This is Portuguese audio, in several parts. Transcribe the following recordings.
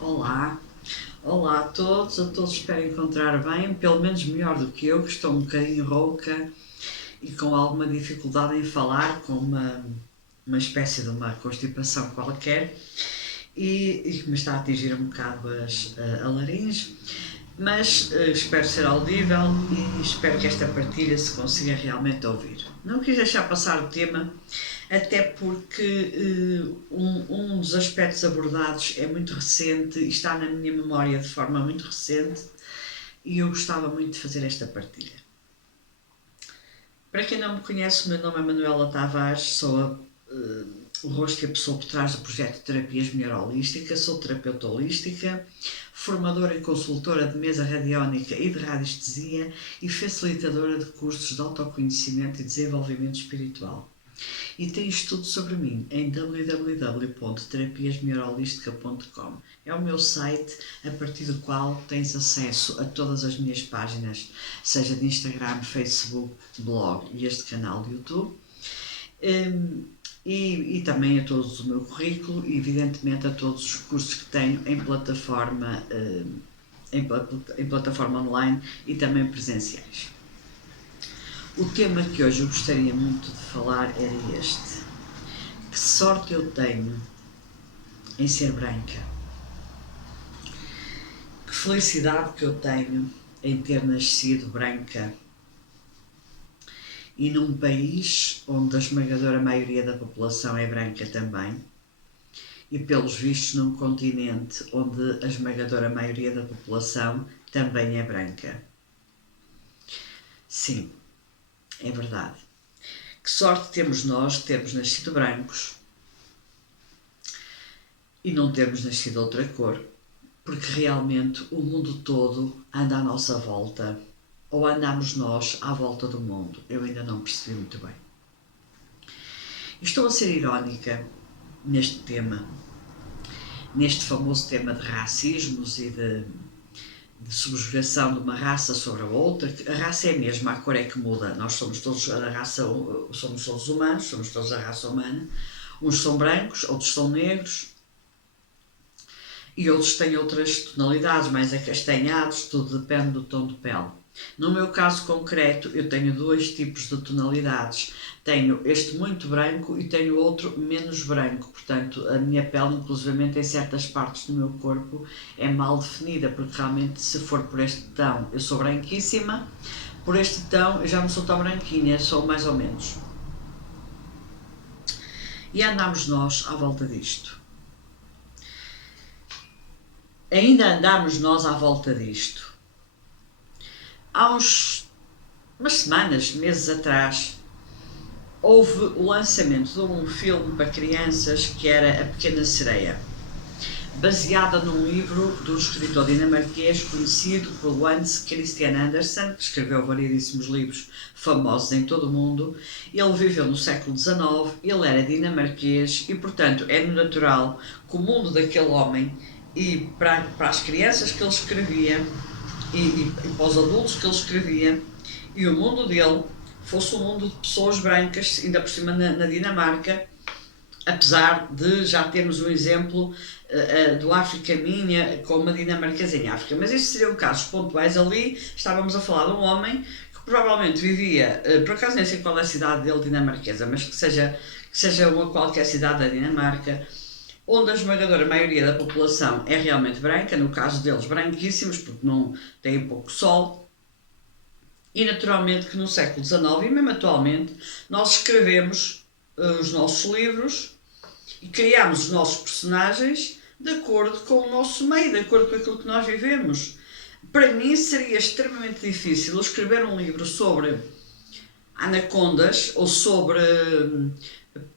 Olá, olá a todos espero encontrar bem, pelo menos melhor do que eu, que estou um bocadinho rouca e com alguma dificuldade em falar, com uma espécie de uma constipação qualquer e que me está a atingir um bocado a laringe, mas espero ser audível e espero que esta partilha se consiga realmente ouvir. Não quis deixar passar o tema, até porque um dos aspectos abordados é muito recente e está na minha memória de forma muito recente e eu gostava muito de fazer esta partilha. Para quem não me conhece, o meu nome é Manuela Tavares, sou o rosto e a pessoa por trás do projeto de Terapias Melhor Holística, sou terapeuta holística, formadora e consultora de mesa radiónica e de radiestesia e facilitadora de cursos de autoconhecimento e desenvolvimento espiritual. E tens tudo sobre mim em www.terapiasmelhorholistica.com. É o meu site a partir do qual tens acesso a todas as minhas páginas, seja de Instagram, Facebook, blog e este canal de YouTube. E também a todos o meu currículo e evidentemente a todos os cursos que tenho em plataforma online e também presenciais. O tema que hoje eu gostaria muito de falar era este. Que sorte eu tenho em ser branca. Que felicidade que eu tenho em ter nascido branca e num país onde a esmagadora maioria da população é branca também e pelos vistos num continente onde a esmagadora maioria da população também é branca. Sim, é verdade. Que sorte temos nós de termos nascido brancos e não termos nascido outra cor, porque realmente o mundo todo anda à nossa volta, ou andamos nós à volta do mundo. Eu ainda não percebi muito bem. Estou a ser irónica neste tema, neste famoso tema de racismos e de subjugação de uma raça sobre a outra. A raça é a mesma, a cor é que muda. Nós somos todos a raça, somos todos humanos, somos todos a raça humana. Uns são brancos, outros são negros e outros têm outras tonalidades, mais acastanhados, tudo depende do tom de pele. No meu caso concreto, eu tenho dois tipos de tonalidades. Tenho este muito branco e tenho outro menos branco. Portanto, a minha pele, inclusivamente em certas partes do meu corpo, é mal definida, porque realmente, se for por este tom, eu sou branquíssima. Por este tom, eu já não sou tão branquinha, sou mais ou menos. E andamos nós à volta disto. Ainda andamos nós à volta disto. Há umas semanas, meses atrás, houve o lançamento de um filme para crianças que era A Pequena Sereia, baseada num livro do escritor dinamarquês conhecido por Hans Christian Andersen, que escreveu variedíssimos livros famosos em todo o mundo. Ele viveu no século XIX, ele era dinamarquês e, portanto, é natural que o mundo daquele homem e para as crianças que ele escrevia e para os adultos que ele escrevia e o mundo dele fosse um mundo de pessoas brancas, ainda por cima na Dinamarca, apesar de já termos um exemplo do África Minha com uma dinamarquesa em África. Mas estes seriam casos pontuais. Ali estávamos a falar de um homem que provavelmente vivia, por acaso nem sei qual é a cidade dele dinamarquesa, mas que seja uma qualquer cidade da Dinamarca, onde a esmagadora maioria da população é realmente branca, no caso deles branquíssimos, porque não têm pouco sol, e naturalmente que no século XIX e mesmo atualmente nós escrevemos os nossos livros e criamos os nossos personagens de acordo com o nosso meio, de acordo com aquilo que nós vivemos. Para mim seria extremamente difícil escrever um livro sobre anacondas ou sobre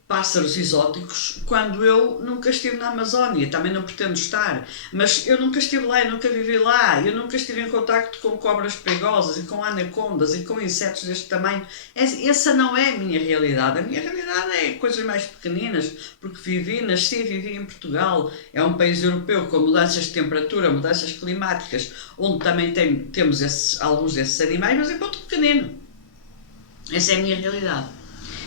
pássaros exóticos quando eu nunca estive na Amazónia. Também não pretendo estar, mas eu nunca estive lá, eu nunca vivi lá, eu nunca estive em contacto com cobras perigosas e com anacondas e com insetos deste tamanho. Essa não é a minha realidade. A minha realidade é coisas mais pequeninas, porque nasci e vivi em Portugal. É um país europeu com mudanças de temperatura, mudanças climáticas, onde também temos alguns desses animais, mas é muito pequenino. Essa é a minha realidade.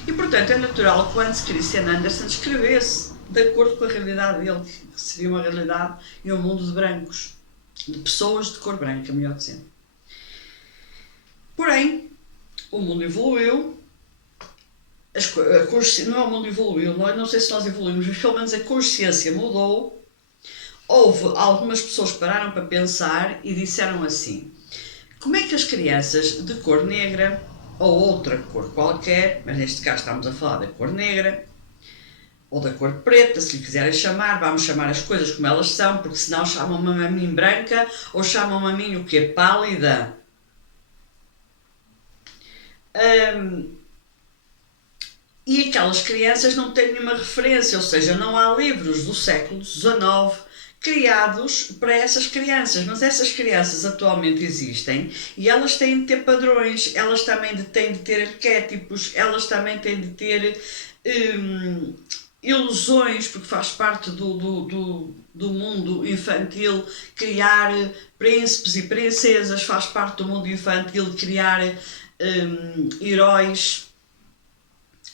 E, portanto, é natural que o Hans Christian Andersen escrevesse de acordo com a realidade dele, que seria uma realidade e um mundo de brancos, de pessoas de cor branca, melhor dizendo. Porém, o mundo evoluiu, não é o mundo evoluiu, não sei se nós evoluímos, mas pelo menos a consciência mudou. Houve algumas pessoas que pararam para pensar e disseram assim: como é que as crianças de cor negra, ou outra cor qualquer, mas neste caso estamos a falar da cor negra, ou da cor preta, se lhe quiserem chamar, vamos chamar as coisas como elas são, porque senão chamam-me a mim branca, ou chamam-me a mim o quê? Pálida. E aquelas crianças não têm nenhuma referência, ou seja, não há livros do século XIX criados para essas crianças, mas essas crianças atualmente existem e elas têm de ter padrões, elas também têm de ter arquétipos, elas também têm de ter ilusões, porque faz parte do mundo infantil criar príncipes e princesas, faz parte do mundo infantil criar heróis.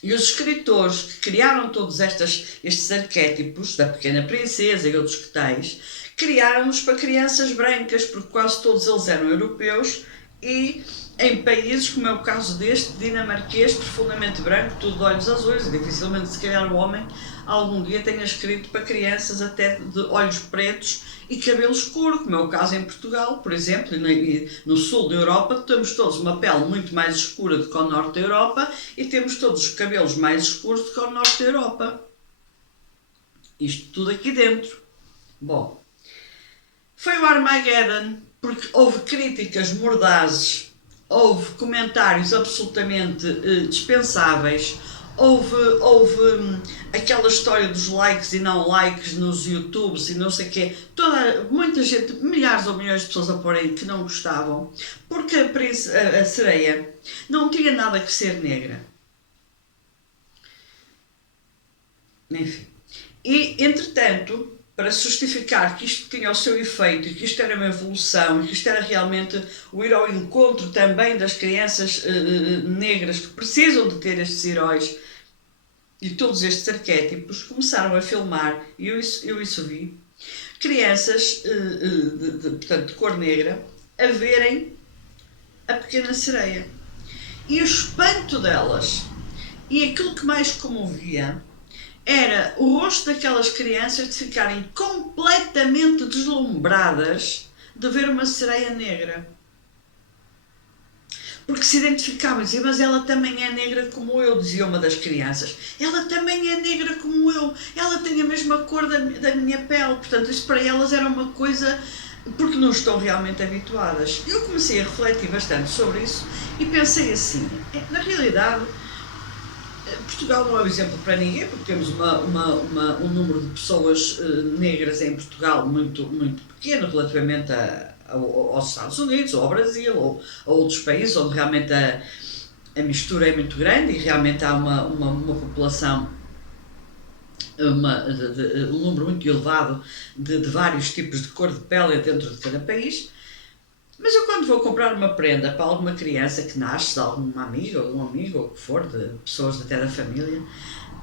E os escritores que criaram todos estes arquétipos, da Pequena Princesa e outros que tais, criaram-nos para crianças brancas, porque quase todos eles eram europeus e em países, como é o caso deste, dinamarquês, profundamente branco, tudo de olhos azuis, e dificilmente se calhar o homem algum dia tenha escrito para crianças até de olhos pretos e cabelo escuro, como é o caso em Portugal, por exemplo, e no sul da Europa temos todos uma pele muito mais escura do que o norte da Europa e temos todos os cabelos mais escuros do que o norte da Europa. Isto tudo aqui dentro. Bom, foi o Armageddon, porque houve críticas mordazes, houve comentários absolutamente dispensáveis, houve aquela história dos likes e não likes nos YouTubes e não sei o quê, muita gente, milhares ou milhões de pessoas a porem que não gostavam, porque a sereia não tinha nada que ser negra. Enfim. E, entretanto, para justificar que isto tinha o seu efeito e que isto era uma evolução e que isto era realmente o ir ao encontro também das crianças negras que precisam de ter estes heróis e todos estes arquétipos, começaram a filmar, e eu isso vi, crianças portanto, de cor negra a verem a Pequena Sereia. E o espanto delas e aquilo que mais comovia era o rosto daquelas crianças de ficarem completamente deslumbradas de ver uma sereia negra. Porque se identificavam e diziam, mas ela também é negra como eu, dizia uma das crianças. Ela também é negra como eu, ela tem a mesma cor da minha pele. Portanto, isso para elas era uma coisa, porque não estão realmente habituadas. Eu comecei a refletir bastante sobre isso e pensei assim, na realidade, Portugal não é um exemplo para ninguém, porque temos um número de pessoas negras em Portugal muito, muito pequeno relativamente aos Estados Unidos, ou ao Brasil, ou a outros países onde realmente a mistura é muito grande e realmente há uma população, um número muito elevado de vários tipos de cor de pele dentro de cada país. Mas eu quando vou comprar uma prenda para alguma criança que nasce de alguma amiga ou um amigo ou o que for, de pessoas até da família,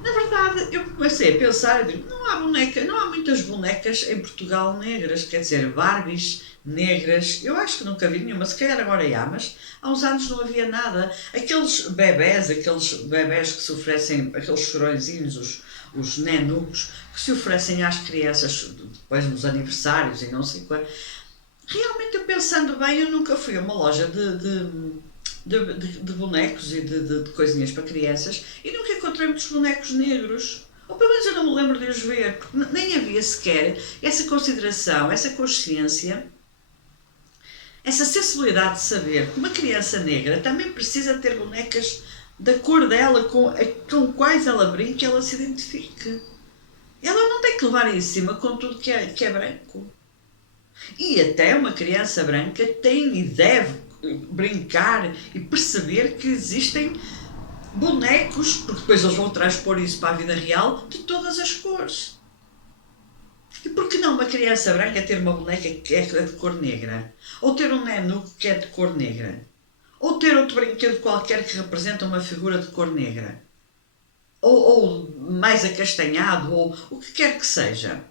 na verdade eu comecei a pensar, eu digo, não há muitas bonecas em Portugal negras, quer dizer, Barbies negras, eu acho que nunca vi nenhuma, se calhar agora há, mas há uns anos não havia nada. Aqueles bebés que se oferecem, aqueles chorõezinhos, os nenucos, que se oferecem às crianças depois nos aniversários e não sei qual. Realmente, eu pensando bem, eu nunca fui a uma loja de bonecos e de coisinhas para crianças e nunca encontrei muitos bonecos negros. Ou pelo menos eu não me lembro de os ver, porque nem havia sequer essa consideração, essa consciência, essa sensibilidade de saber que uma criança negra também precisa ter bonecas da cor dela, com quais ela brinca e ela se identifique. Ela não tem que levar em cima com tudo que é branco. E até uma criança branca tem e deve brincar e perceber que existem bonecos, porque depois eles vão transpor isso para a vida real, de todas as cores. E por que não uma criança branca ter uma boneca que é de cor negra? Ou ter um nenuco que é de cor negra? Ou ter outro brinquedo qualquer que representa uma figura de cor negra? ou mais acastanhado, ou o que quer que seja?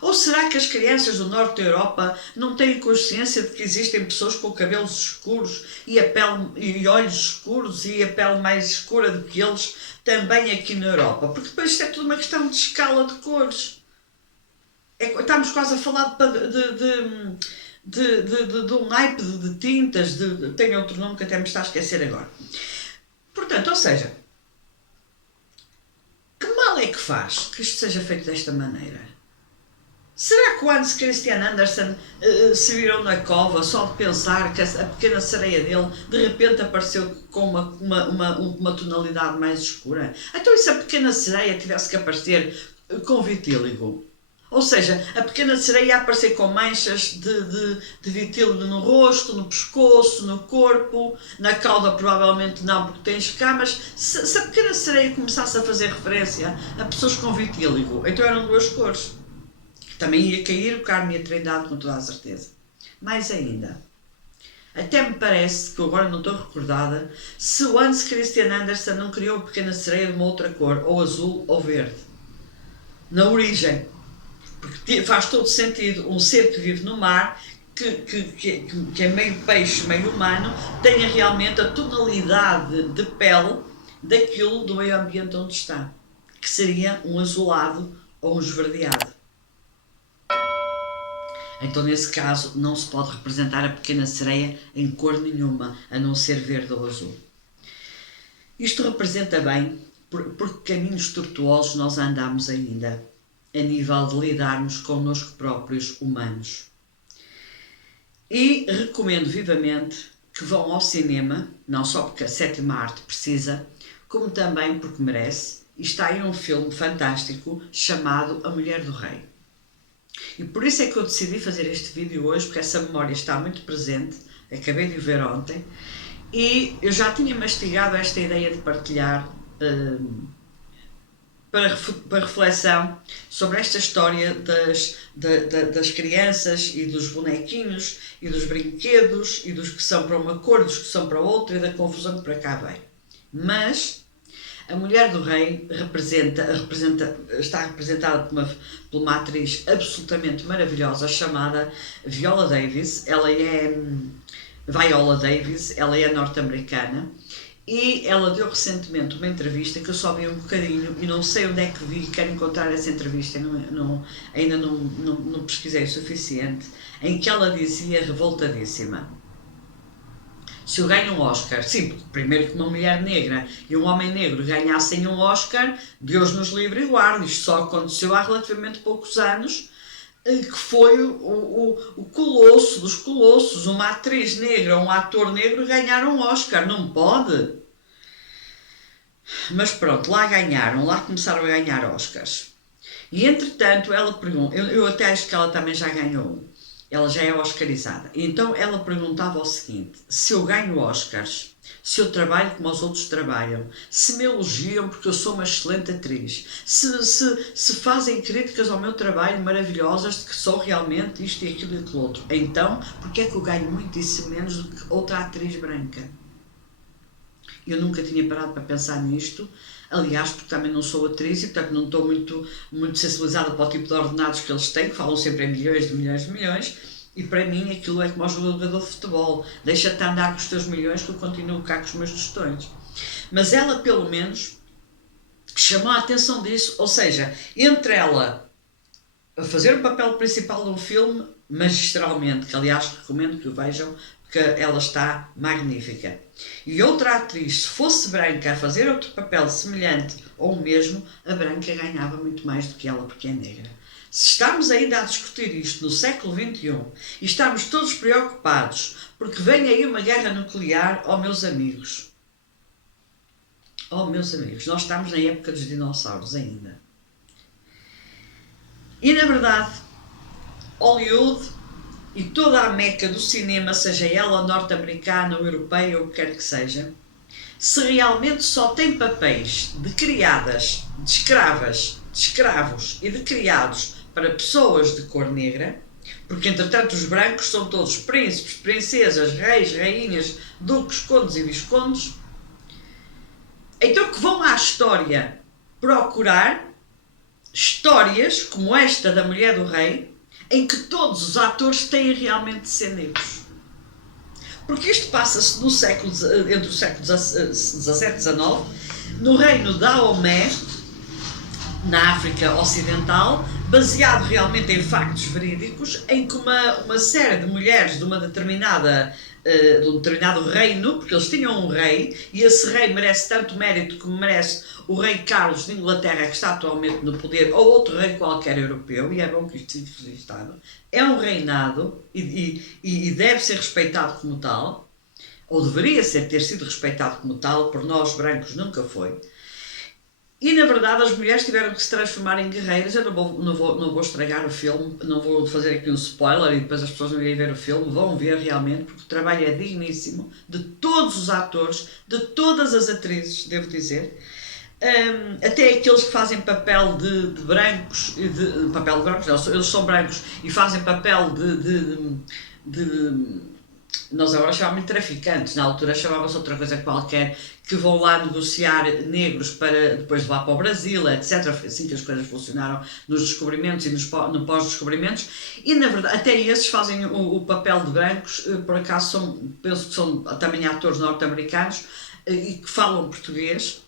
Ou será que as crianças do norte da Europa não têm consciência de que existem pessoas com cabelos escuros e, e olhos escuros e a pele mais escura do que eles também aqui na Europa? Porque depois isto é tudo uma questão de escala de cores. Estamos quase a falar de um naipe de tintas, tem outro nome que até me está a esquecer agora. Portanto, ou seja, que mal é que faz que isto seja feito desta maneira? Será que o Hans Christian Andersen se virou na cova só de pensar que a pequena sereia dele de repente apareceu com uma tonalidade mais escura? Então e se a pequena sereia tivesse que aparecer com vitíligo? Ou seja, a pequena sereia ia aparecer com manchas de vitíligo no rosto, no pescoço, no corpo, na cauda provavelmente não, porque tem escamas. Se a pequena sereia começasse a fazer referência a pessoas com vitíligo, então eram duas cores. Também ia cair o Carmo e a Trindade com toda a certeza. Mais ainda, até me parece, que eu agora não estou recordada, se o Hans Christian Andersen não criou a pequena sereia de uma outra cor, ou azul ou verde. Na origem. Porque faz todo sentido um ser que vive no mar, que é meio peixe, meio humano, tenha realmente a tonalidade de pele daquilo do meio ambiente onde está. Que seria um azulado ou um esverdeado. Então, nesse caso, não se pode representar a pequena sereia em cor nenhuma, a não ser verde ou azul. Isto representa bem por que caminhos tortuosos nós andamos ainda, a nível de lidarmos connosco próprios humanos. E recomendo vivamente que vão ao cinema, não só porque a sétima arte precisa, como também porque merece, e está aí um filme fantástico chamado A Mulher do Rei. E por isso é que eu decidi fazer este vídeo hoje, porque essa memória está muito presente, acabei de o ver ontem, e eu já tinha mastigado esta ideia de partilhar para reflexão sobre esta história das crianças e dos bonequinhos e dos brinquedos e dos que são para uma cor, dos que são para outra e da confusão que para cá vem. Mas a Mulher do Rei está representada por uma atriz absolutamente maravilhosa chamada Viola Davis. Ela é Viola Davis, ela é norte-americana e ela deu recentemente uma entrevista que eu só vi um bocadinho e não sei onde é que vi, quero encontrar essa entrevista, ainda não pesquisei o suficiente, em que ela dizia revoltadíssima: se eu ganho um Oscar, sim, primeiro que uma mulher negra e um homem negro ganhassem um Oscar, Deus nos livre e guarde, isto só aconteceu há relativamente poucos anos, que foi o colosso dos colossos, uma atriz negra, um ator negro ganharam um Oscar, não pode? Mas pronto, lá ganharam, lá começaram a ganhar Oscars. E entretanto ela pergunta, eu até acho que ela também já ganhou um. Ela já é oscarizada. Então ela perguntava o seguinte: se eu ganho Oscars, se eu trabalho como os outros trabalham, se me elogiam porque eu sou uma excelente atriz, se fazem críticas ao meu trabalho maravilhosas de que sou realmente isto e aquilo e aquilo outro, então porque é que eu ganho muitíssimo menos do que outra atriz branca? Eu nunca tinha parado para pensar nisto. Aliás, porque também não sou atriz e, portanto, não estou muito sensibilizada para o tipo de ordenados que eles têm, que falam sempre em milhões de milhões de milhões, e para mim aquilo é como o jogador de futebol: deixa-te andar com os teus milhões que eu continuo cá com os meus tostões. Mas ela, pelo menos, chamou a atenção disso, ou seja, entre ela a fazer o papel principal de um filme, magistralmente, que aliás recomendo que o vejam, porque ela está magnífica, e outra atriz, se fosse branca, a fazer outro papel semelhante ou o mesmo, a branca ganhava muito mais do que ela porque é negra. Se estamos ainda a discutir isto no século XXI e estamos todos preocupados porque vem aí uma guerra nuclear, oh meus amigos, nós estamos na época dos dinossauros ainda. E na verdade, Hollywood e toda a meca do cinema, seja ela norte-americana ou europeia ou o que quer que seja, se realmente só tem papéis de criadas, de escravas, de escravos e de criados para pessoas de cor negra, porque entretanto os brancos são todos príncipes, princesas, reis, rainhas, duques, condes e viscondes, Então que vão à história procurar histórias como esta da Mulher do Rei, em que todos os atores têm realmente de ser negros. Porque isto passa-se no século, entre o século XVII e XIX, no reino da Daomé, na África Ocidental, baseado realmente em factos verídicos, em que uma série de mulheres de uma determinada de um determinado reino, porque eles tinham um rei, e esse rei merece tanto mérito como merece o rei Carlos de Inglaterra, que está atualmente no poder, ou outro rei qualquer europeu, e é bom que isto seja registado. É um reinado e deve ser respeitado como tal, ou deveria ter sido respeitado como tal, por nós brancos nunca foi. E na verdade as mulheres tiveram que se transformar em guerreiras. Eu não vou estragar o filme, não vou fazer aqui um spoiler e depois as pessoas não irem ver o filme, vão ver realmente, porque o trabalho é digníssimo, de todos os atores, de todas as atrizes, devo dizer. Até aqueles que fazem papel de brancos, papel de brancos, não, eles são brancos e fazem papel de nós agora chamamos de traficantes, na altura chamava-se outra coisa qualquer, que vão lá negociar negros para depois levar para o Brasil, etc. Foi assim que as coisas funcionaram nos descobrimentos e no pós-descobrimentos. E na verdade, até esses fazem o papel de brancos, por acaso penso que são também atores norte-americanos e que falam português,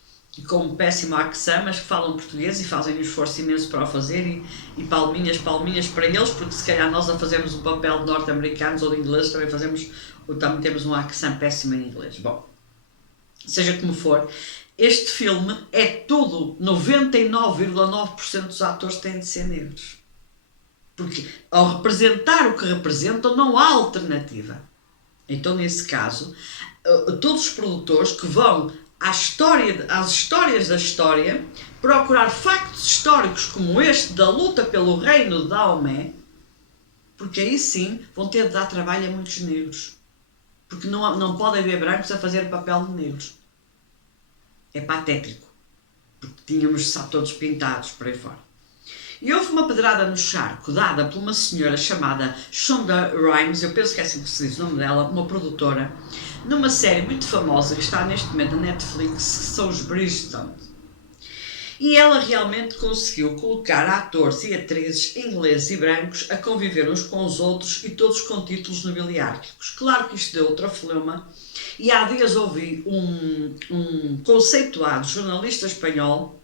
com um péssimo accent, mas que falam português e fazem um esforço imenso para o fazer e palminhas para eles, porque se calhar nós a fazermos um papel de norte-americanos ou de ingleses também temos um accent péssimo em inglês. Bom, seja como for, este filme é tudo, 99,9% dos atores têm de ser negros. Porque ao representar o que representam não há alternativa. Então nesse caso, todos os produtores que vão às histórias da história, procurar factos históricos como este da luta pelo reino de Daomé, porque aí sim vão ter de dar trabalho a muitos negros. Porque não pode haver brancos a fazer o papel de negros. É patético. Porque tínhamos todos pintados por aí fora. E houve uma pedrada no charco dada por uma senhora chamada Shonda Rhimes, eu penso que é assim que se diz o nome dela, uma produtora, numa série muito famosa que está neste momento na Netflix, que são os Bridgerton. E ela realmente conseguiu colocar atores e atrizes ingleses e brancos a conviver uns com os outros e todos com títulos nobiliárquicos. Claro que isto deu outra fleuma. E há dias ouvi um conceituado jornalista espanhol,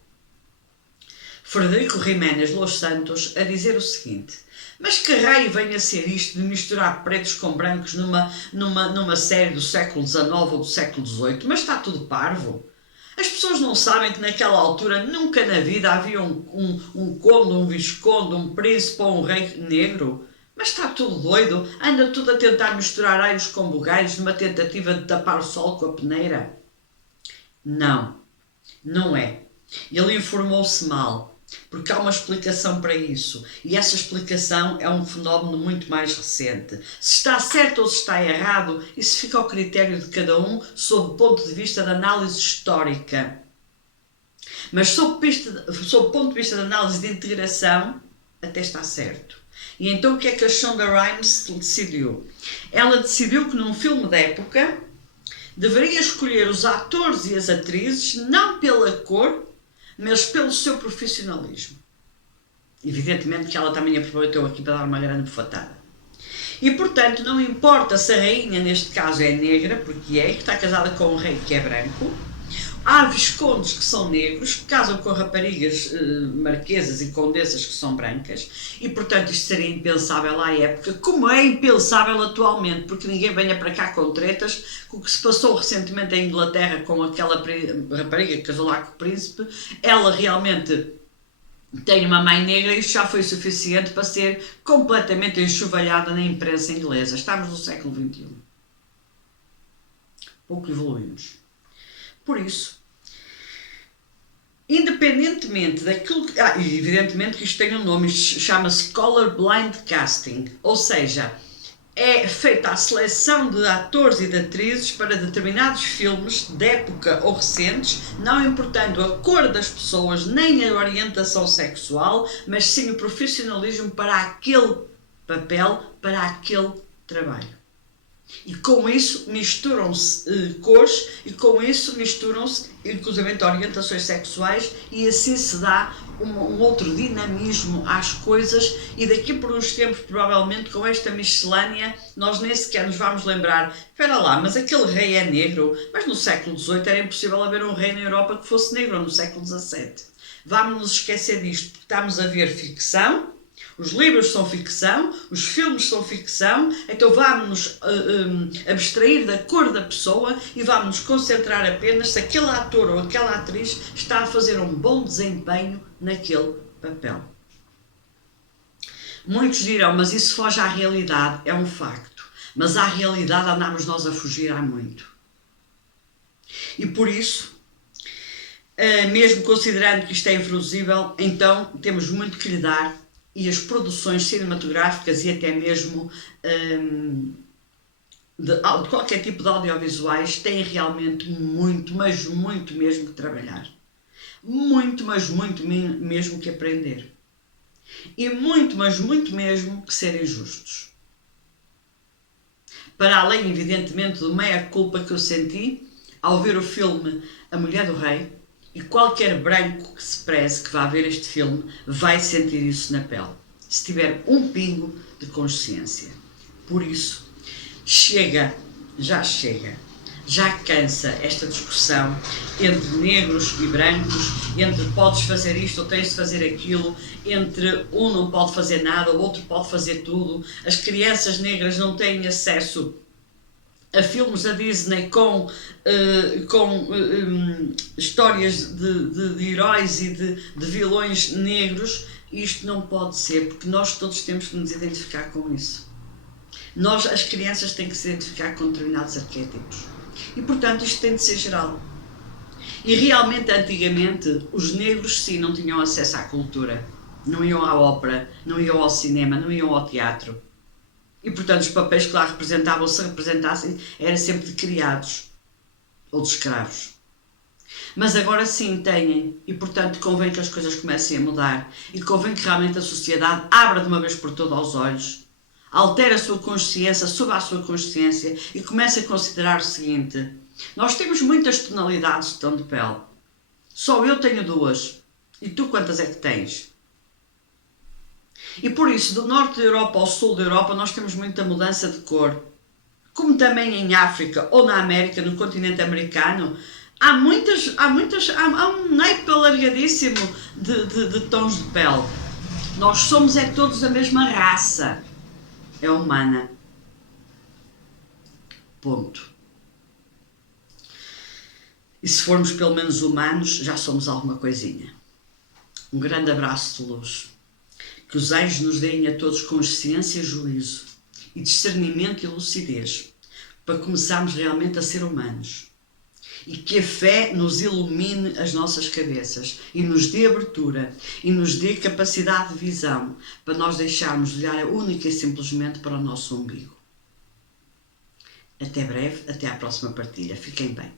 Frederico Jiménez Los Santos, a dizer o seguinte: mas que raio vem a ser isto de misturar pretos com brancos numa série do século XIX ou do século XVIII? Mas está tudo parvo. As pessoas não sabem que naquela altura nunca na vida havia um conde, um visconde, um príncipe ou um rei negro? Mas está tudo doido? Anda tudo a tentar misturar aios com bugalhos numa tentativa de tapar o sol com a peneira? Não, não é. Ele informou-se mal. Porque há uma explicação para isso, e essa explicação é um fenómeno muito mais recente. Se está certo ou se está errado, isso fica ao critério de cada um sob o ponto de vista da análise histórica. Mas sob o ponto de vista da análise de integração, até está certo. E então o que é que a Shonda Rhimes decidiu? Ela decidiu que num filme de época deveria escolher os atores e as atrizes não pela cor, mas pelo seu profissionalismo. Evidentemente que ela também aproveitou aqui para dar uma grande bufatada. E portanto não importa se a rainha neste caso é negra, porque que está casada com um rei que é branco. Há viscondes que são negros, que casam com raparigas marquesas e condessas que são brancas, e portanto isto seria impensável à época, como é impensável atualmente, porque ninguém venha para cá com tretas, com o que se passou recentemente em Inglaterra com aquela rapariga que casou lá com o príncipe. Ela realmente tem uma mãe negra e isto já foi suficiente para ser completamente enxovalhada na imprensa inglesa. Estamos no século XXI. Pouco evoluímos. Por isso, independentemente daquilo que... evidentemente que isto tem um nome, isto chama-se Colorblind Casting, ou seja, é feita a seleção de atores e de atrizes para determinados filmes de época ou recentes, não importando a cor das pessoas nem a orientação sexual, mas sim o profissionalismo para aquele papel, para aquele trabalho. E com isso misturam-se cores e com isso misturam-se inclusive orientações sexuais e assim se dá um outro dinamismo às coisas e daqui por uns tempos provavelmente com esta miscelânea nós nem sequer nos vamos lembrar, espera lá, mas aquele rei é negro, mas no século XVIII era impossível haver um rei na Europa que fosse negro, ou no século XVII. Vamos nos esquecer disto, porque estamos a ver ficção. Os livros são ficção, os filmes são ficção, então vamos abstrair da cor da pessoa e vamos nos concentrar apenas se aquele ator ou aquela atriz está a fazer um bom desempenho naquele papel. Muitos dirão, mas isso foge à realidade, é um facto, mas à realidade andamos nós a fugir há muito. E por isso, mesmo considerando que isto é inverosível, então temos muito que lhe dar. E as produções cinematográficas e até mesmo de qualquer tipo de audiovisuais têm realmente muito, mas muito mesmo que trabalhar. Muito, mas muito mesmo que aprender. E muito, mas muito mesmo que serem justos. Para além, evidentemente, do meia-culpa que eu senti ao ver o filme A Mulher do Rei, e qualquer branco que se preze que vá ver este filme vai sentir isso na pele, se tiver um pingo de consciência. Por isso, chega, já cansa esta discussão entre negros e brancos, entre podes fazer isto ou tens de fazer aquilo, entre um não pode fazer nada, o outro pode fazer tudo, as crianças negras não têm acesso a filmes da Disney com histórias de heróis e de vilões negros. Isto não pode ser, porque nós todos temos que nos identificar com isso. As crianças têm que se identificar com determinados arquétipos. E, portanto, isto tem de ser geral. E realmente, antigamente, os negros, sim, não tinham acesso à cultura. Não iam à ópera, não iam ao cinema, não iam ao teatro. E, portanto, os papéis que lá representavam, se representassem, eram sempre de criados ou de escravos. Mas agora sim têm, e portanto convém que as coisas comecem a mudar e convém que realmente a sociedade abra de uma vez por todas os olhos, altere a sua consciência, suba a sua consciência e comece a considerar o seguinte: nós temos muitas tonalidades de tom de pele, só eu tenho 2, e tu quantas é que tens? E por isso, do norte da Europa ao sul da Europa, nós temos muita mudança de cor. Como também em África ou na América, no continente americano, há um naipe alargadíssimo de tons de pele. Nós somos todos a mesma raça. É humana. Ponto. E se formos pelo menos humanos, já somos alguma coisinha. Um grande abraço de luz. Que os anjos nos deem a todos consciência, juízo e discernimento e lucidez, para começarmos realmente a ser humanos. E que a fé nos ilumine as nossas cabeças e nos dê abertura e nos dê capacidade de visão para nós deixarmos de olhar única e simplesmente para o nosso umbigo. Até breve, até à próxima partilha. Fiquem bem.